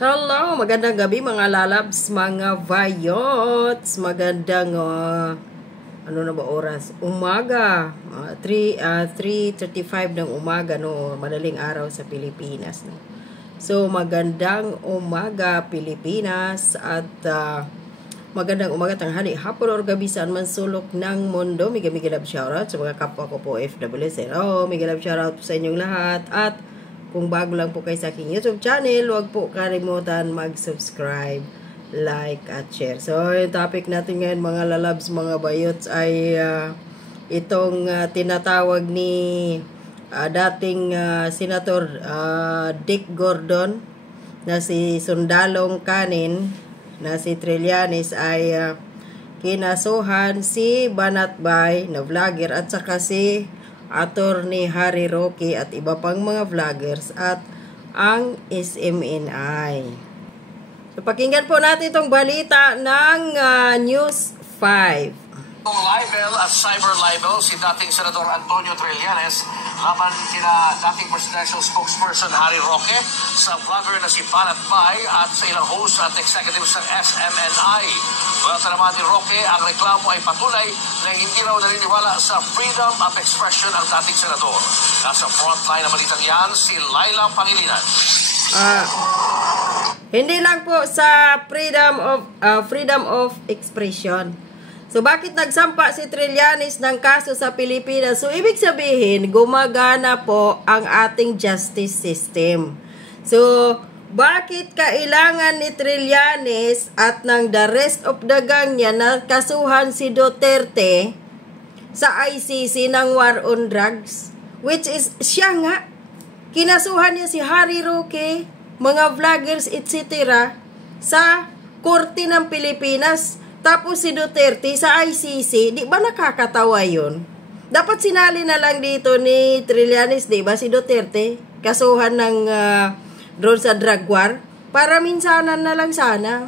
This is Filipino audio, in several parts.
Hello, magandang gabi mga lalabs, mga vayots. Magandang ano na ba oras? Umaga. 3:35 ng umaga, no, madaling araw sa Pilipinas, no. So magandang umaga Pilipinas at magandang umaga, tanghali, hapon or gabi saan man sulok ng mundo. Mega love shoutout sa mga kapwa ko po FWS. Mega love shoutout sa inyong lahat. At kung bago lang po kayo sa aking YouTube channel, huwag po kalimutan mag-subscribe, like, at share. So, yung topic natin ngayon mga lalabs, mga bayots ay itong tinatawag ni dating Senator Dick Gordon na si Sundalong Kanin na si Trillanes ay kinasuhan si Banatbay na vlogger at saka si Attorney Harry Roque at iba pang mga vloggers at ang SMNI. So pakinggan po natin itong balita ng News 5. Libel at cyber libel si dating Senador Antonio Trillanes laban kina dating presidential spokesperson Harry Roque sa vlogger na si Banatbay at sa ilang host at executives ng SMNI. Welta naman ni Roque, ang reklamo ay patuloy na hindi raw naniniwala sa freedom of expression ang dating senador. Nasa frontline na balitang yan si Laila Pangilinan. Hindi lang po sa freedom of expression. So, bakit nagsampa si Trillanes ng kaso sa Pilipinas? So, ibig sabihin, gumagana po ang ating justice system. So, bakit kailangan ni Trillanes at ng the rest of the gang niya na kasuhan si Duterte sa ICC ng war on drugs? Which is, siya nga, kinasuhan niya si Harry Roque, mga vloggers, etc. sa Korte ng Pilipinas. Tapos si Duterte sa ICC, di ba nakakatawa yun? Dapat sinali na lang dito ni Trillanes, di ba, si Duterte? Kasuhan ng drone sa drug war. Para minsanan na lang sana.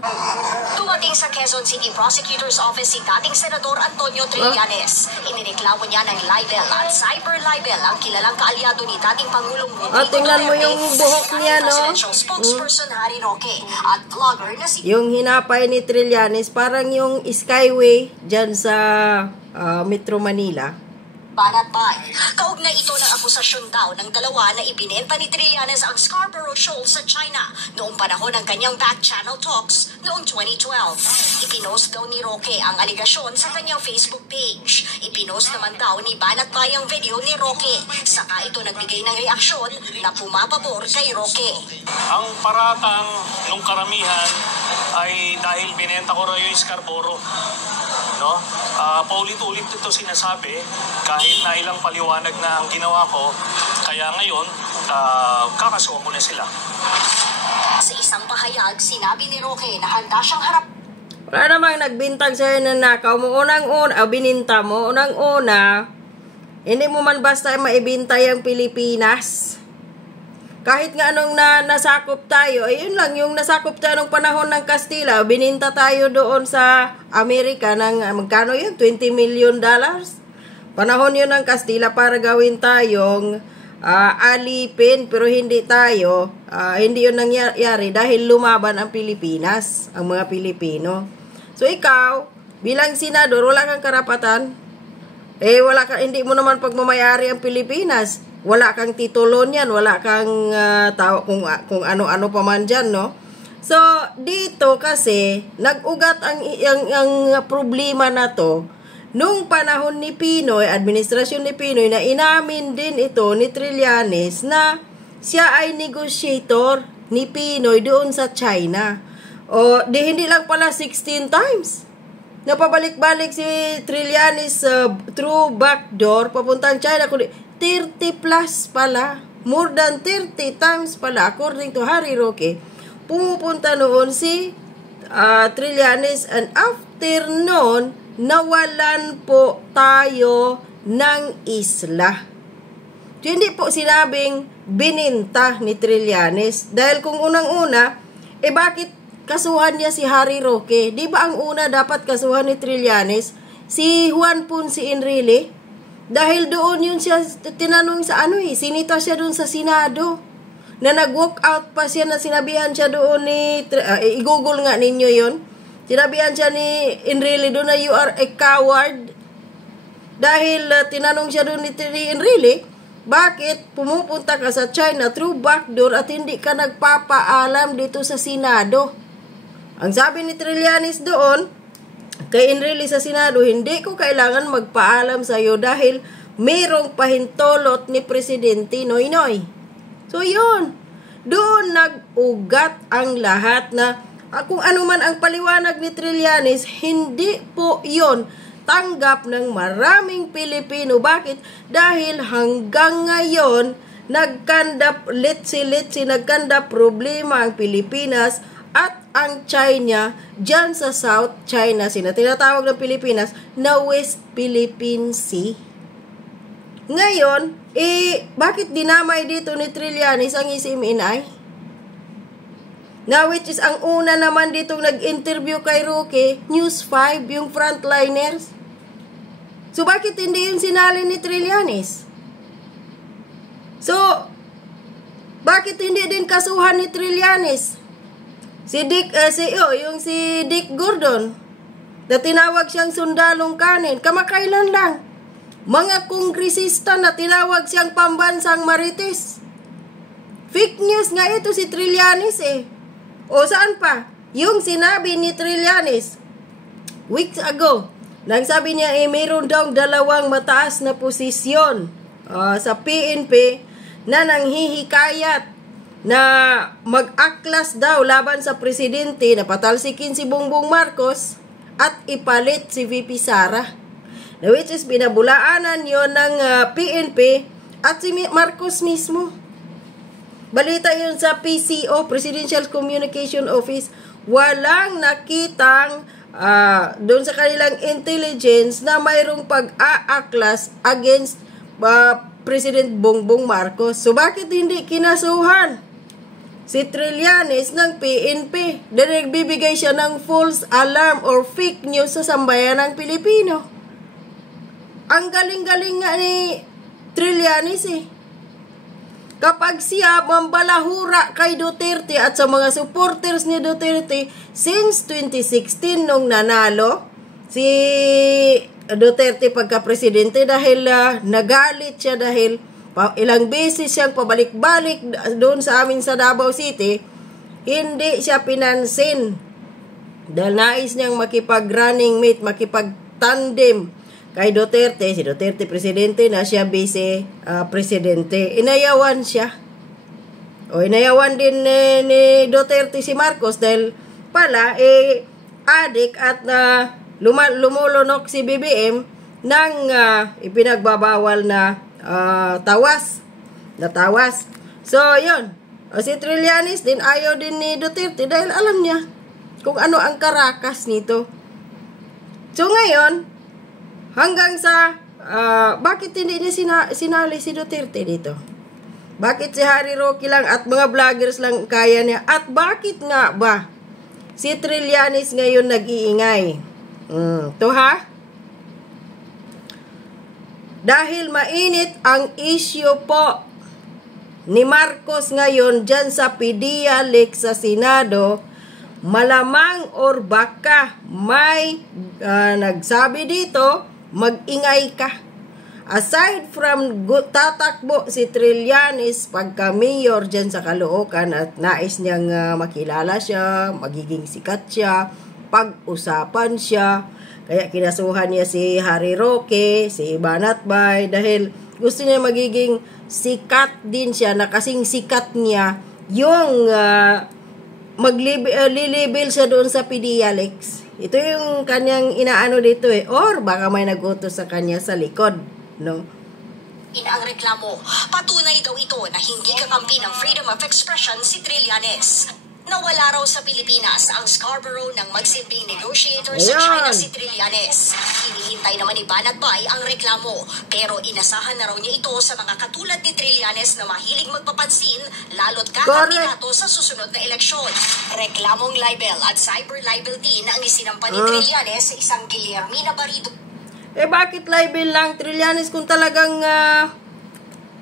Dumating sa Quezon City Prosecutor's Office si dating Senador Antonio Trillanes. Inireklamo niya ng libel at cyber libel ang kilalang kaalyado ni dating Pangulong Rodrigo tingnan mo yung buhok niya, no? Presidential spokesperson Harry Roque at vlogger na si... Yung hinapay ni Trillanes, parang yung Skyway dyan sa Metro Manila. Banatbay. Kaugnay ito ng akusasyon daw ng dalawa na ibinenta ni Trillanes ang Scarborough Shoal sa China noong panahon ng kanyang back-channel talks noong 2012. Ipinost daw ni Roque ang aligasyon sa kanyang Facebook page. Ipinost naman daw ni Banatbay ang video ni Roque. Saka ito nagbigay ng reaksyon na pumapabor kay Roque. Ang paratang ng karamihan ay dahil binenta ko raw yung Scarborough. No? Paulit-ulit ito sinasabi kahit na ilang paliwanag na ang ginawa ko, kaya ngayon kakasuhan ko na sila. Sa isang pahayag, sinabi ni Roque na handa siyang harap. Wala namang nagbintang sa'yo na nakaw mo. Bininta mo. Unang-una, hindi mo man basta maibinta yung Pilipinas. Kahit nga anong nasakop tayo, ayun lang, yung nasakop tayo nung panahon ng Kastila, bininta tayo doon sa Amerika ng, magkano yun? $20 million? Panahon yun ng Kastila para gawin tayong alipin, pero hindi tayo, hindi yun nangyari dahil lumaban ang Pilipinas, ang mga Pilipino. So ikaw, bilang senador, wala kang karapatan. Hindi mo naman pagmamayari ang Pilipinas. Wala kang titulo niyan, wala kang kung ano-ano pa man dyan, no? So, dito kasi, nag-ugat ang problema na to nung panahon ni Pinoy, administrasyon ni Pinoy, na inamin din ito ni Trillanes na siya ay negotiator ni Pinoy doon sa China. O, hindi lang pala 16 times. Napabalik-balik si Trillanes through backdoor, papuntang China, kundi 30 plus pala. More than 30 times pala, according to Harry Roque. Pumupunta noon si Trillanes, and after noon, nawalan po tayo ng isla. So, hindi po sinabing bininta ni Trillanes. Dahil kung unang-una, bakit kasuhan niya si Harry Roque? Di ba ang una dapat kasuhan ni Trillanes? Si Juan Ponce Enrile? Dahil doon yun siya tinanong sa sinita siya doon sa Senado. na nag-walk out pa siya na sinabihan siya doon ni, i-google nga ninyo yon. Sinabihan siya ni Enrile doon na you are a coward. Dahil tinanong siya doon ni Enrile, bakit pumupunta ka sa China through backdoor at hindi ka nagpapaalam dito sa Senado? Ang sabi ni Trillanes doon, kay Enrile sa Senado, hindi ko kailangan magpaalam sa iyo dahil mayroong pahintulot ni Presidente Noynoy. So yun, doon nag-ugat ang lahat na kung ano man ang paliwanag ni Trillanes, hindi po yun tanggap ng maraming Pilipino. Bakit? Dahil hanggang ngayon, nagkanda problema ang Pilipinas at ang China dyan sa South China Sea na tinatawag ng Pilipinas na West Philippine Sea. Ngayon, bakit dinamay dito ni Trillanes ang SMNI? Na which is ang una naman ditong nag-interview kay Roque, News 5, yung frontliners. So, bakit hindi yung sinali ni Trillanes? So, bakit hindi din kasuhan ni Trillanes? Si Dick Gordon, na tinawag siyang sundalong kanin, kamakailan lang. Mga kongresista na tinawag siyang pambansang marites. Fake news nga ito si Trillanes O saan pa? Yung sinabi ni Trillanes weeks ago, nagsabi niya mayroon daw 2 mataas na posisyon sa PNP na nanghihikayat na mag-aklas daw laban sa presidente na patalsikin si Bongbong Marcos at ipalit si VP Sara. Which is binabulaanan yon ng PNP at si Marcos mismo. Balita yun sa PCO, Presidential Communication Office, walang nakitang doon sa kanilang intelligence na mayroong pag-aaklas against President Bongbong Marcos. So bakit hindi kinasuhan si Trillanes ng PNP? Dahil nagbibigay siya ng false alarm or fake news sa sambayanang Pilipino. Ang galing-galing nga ni Trillanes Kapag siya mambalahura kay Duterte at sa mga supporters ni Duterte since 2016 nung nanalo si Duterte pagka-presidente dahil nagalit siya dahil ilang beses siyang pabalik-balik doon sa amin sa Davao City, hindi siya pinansin dahil nais niyang makipag-running mate, makipag-tandem kay Duterte. Si Duterte presidente na, siya vice presidente. Inayawan siya. Inayawan din ni Duterte si Marcos dahil pala adik at lumulunok si BBM ng ipinagbabawal na tawas. So, yun. Si Trillanes din ayaw din ni Duterte dahil alam niya kung ano ang karakas nito. So, ngayon, hanggang sa, bakit hindi niya sinali si Duterte dito? Bakit si Harry Roque lang at mga vloggers lang kaya niya? At bakit nga ba si Trillanes ngayon nag-iingay? To ha? Dahil mainit ang issue po ni Marcos ngayon dyan sa PDEA leak sa Senado, malamang or baka may nagsabi dito, mag-ingay ka. Aside from tatakbo si Trillanes pagka-mayor dyan sa Caloocan at nais niyang makilala siya, magiging sikat siya, pag-usapan siya, kaya kinasuhan niya si Harry Roque, si Banatbay, dahil gusto niya magiging sikat din siya, na kasing sikat niya yung maglilibel siya doon sa PDEA leaks. Ito yung kanyang inaano dito or baka may nagutos sa kanya sa likod, no? Ang reklamo, patunay daw ito na hindi kakampi ng freedom of expression si Trillanes. Nawala raw sa Pilipinas ang Scarborough nang magsilbing negotiator sa China si Trillanes. Hinihintay naman ni Banatbay ang reklamo, pero inasahan na raw niya ito sa mga katulad ni Trillanes na mahilig magpapansin, lalo't kakandidato sa susunod na eleksyon. Reklamong libel at cyber libel din ang isinampa ni Trillanes sa isang Guillermina Barrido. Bakit libel lang, Trillanes, kung talagang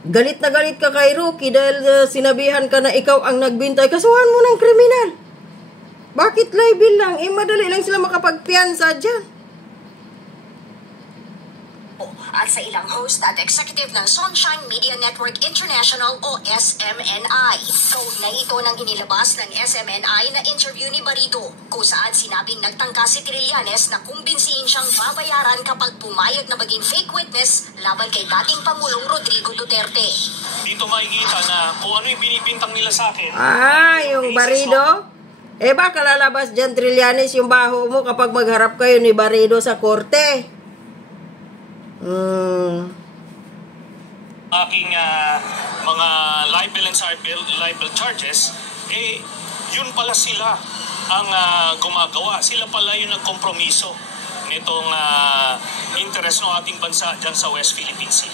Galit na galit ka kay Rocky dahil sinabihan ka na ikaw ang nagbintay. Kasuhan mo ng kriminal. Bakit libel lang? Madali lang sila makapagpiyansa dyan. At sa ilang host at executive ng Sunshine Media Network International o SMNI. Kaugnay ito ng inilabas ng SMNI na interview ni Barrido kung saan sinabing nagtangka si Trillanes na kumbinsihin siyang babayaran kapag pumayag na maging fake witness laban kay dating Pangulong Rodrigo Duterte. Dito makikita na kung ano yung binibintang nila sa akin. Yung Barrido? Baka lalabas dyan, Trillanes, yung baho mo kapag magharap kayo ni Barrido sa korte. Aking mga libel and libel charges, yun pala sila ang gumagawa. Sila pala yung nagkompromiso nitong interest ng ating bansa dyan sa West Philippine Sea.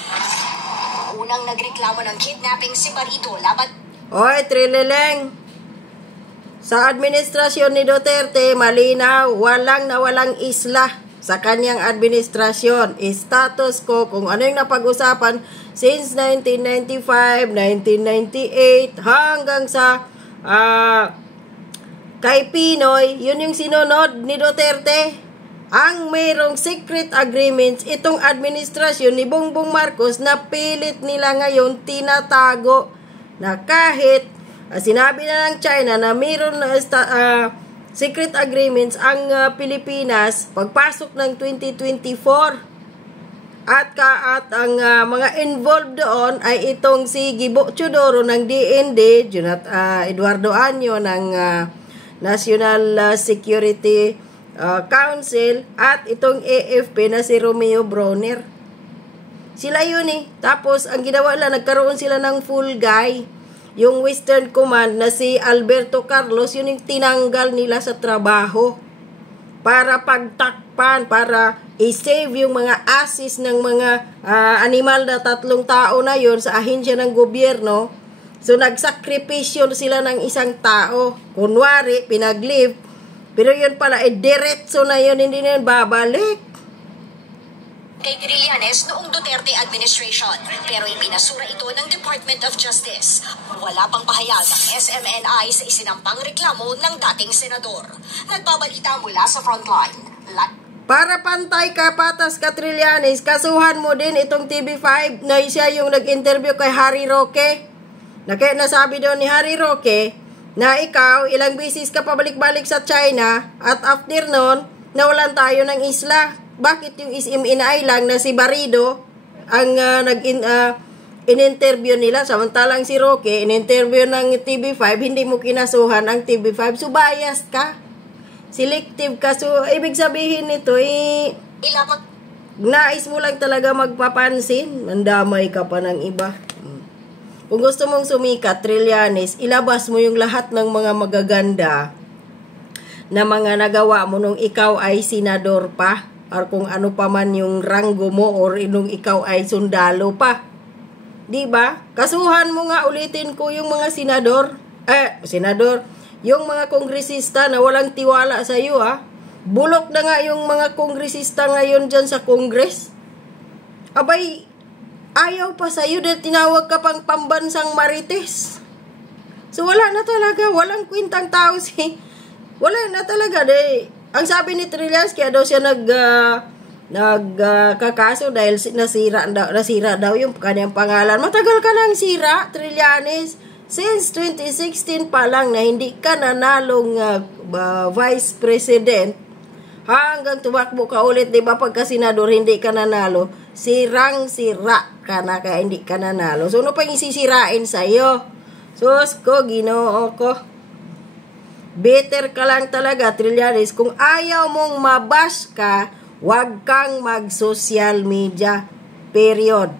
Unang nagreklamo ng kidnapping si Barrido laban... Oy, Trilileng! Sa administrasyon ni Duterte, malinaw, walang nawalang isla sa kanyang administrasyon. Status quo, kung ano yung napag-usapan since 1995, 1998, hanggang sa kay Pinoy, yun yung sinunod ni Duterte. Ang mayroong secret agreements, itong administrasyon ni Bongbong Marcos na pilit nila ngayon tinatago na kahit sinabi na ng China na mayroon na secret agreements ang Pilipinas pagpasok ng 2024 at ang mga involved doon ay itong si Gibo Teodoro ng DND, Eduardo Año ng National Security Council at itong AFP na si Romeo Brawner. Sila yun Tapos ang ginawa lang, nagkaroon sila ng full guy. Yung Western Command na si Alberto Carlos, yun yung tinanggal nila sa trabaho para pagtakpan, para i-save yung mga assets ng mga animal na 3 tao na yun sa ahensya ng gobyerno. So nagsakripisyo sila ng isang tao. Kunwari, pinag-leave. Pero yun pala, diretso na yun, hindi na yun babalik. Kay Trillanes noong Duterte administration, pero ipinasura ito ng Department of Justice. Wala pang pahayag ang SMNI sa isinampang reklamo ng dating senador. Nagbabalita mula sa frontline. Para pantay ka, patas ka, Trillanes, kasuhan mo din itong TV5 na siya yung nag-interview kay Harry Roque. Kaya nasabi doon ni Harry Roque na ikaw, ilang bisis ka pabalik-balik sa China at after nun, nawalan tayo ng isla. Bakit yung SMNI lang na si Barrido ang in-interview nila, samantalang si Roque in-interview ng TV5, hindi mo kinasuhan ang TV5, so bias ka, selective ka. So ibig sabihin nito nais mo lang talaga magpapansin, mandamay ka pa ng iba. Kung gusto mong sumikat, Trillanes, ilabas mo yung lahat ng mga magaganda na mga nagawa mo nung ikaw ay senador pa, or kung ano pa man yung ranggo mo, or nung ikaw ay sundalo pa. Diba? Kasuhan mo nga, ulitin ko, yung mga senador, yung mga kongresista na walang tiwala sa iyo, bulok na nga yung mga kongresista ngayon dyan sa Kongres. Abay, ayaw pa sa iyo dahil tinawag ka pang pambansang marites. So wala na talaga, walang kwintang tao wala na talaga dahil ang sabi ni Trillanes, kaya daw siya nagkakaso dahil nasira daw yung kanyang pangalan. Matagal ka nang sira, Trillanes. Since 2016 pa lang na hindi ka nanalong vice president, hanggang tumakbo ka ulit, di ba, pagka senador, hindi ka nanalo. Sirang-sira ka na, kaya hindi ka nanalo. So, ano pa yung sisirain sa'yo? Sus ko, Ginoo ko. Better ka lang talaga, Trillanes. Kung ayaw mong mabash ka, huwag kang mag-social media. Period.